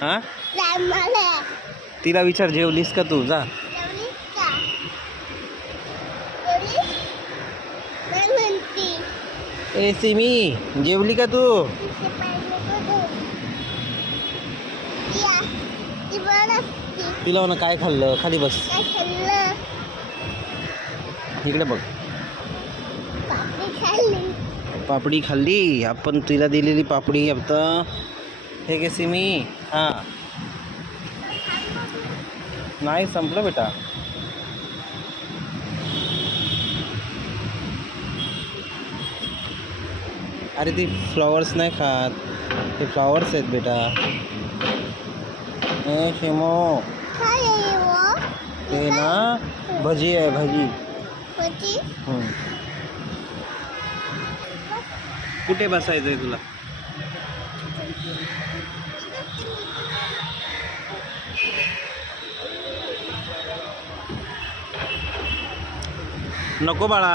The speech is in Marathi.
हा तिला विचार जेवलीस का तू जा. ए सिमी जेवली का तू. तिला म्हणा काय खाल्लं खाली बस. इकडे बघ पापडी खाल्ली आपण तिला दिलेली पापडी आता. हे घे सिमी. हा नाही संपलं बेटा. अरे ती फ्लॉवर्स नाही खात. ते फ्लॉवर्स आहेत बेटा. ए शिमो ते ना भजी आहे भजी. कुठे बसायचंय तुला. नको बाळा.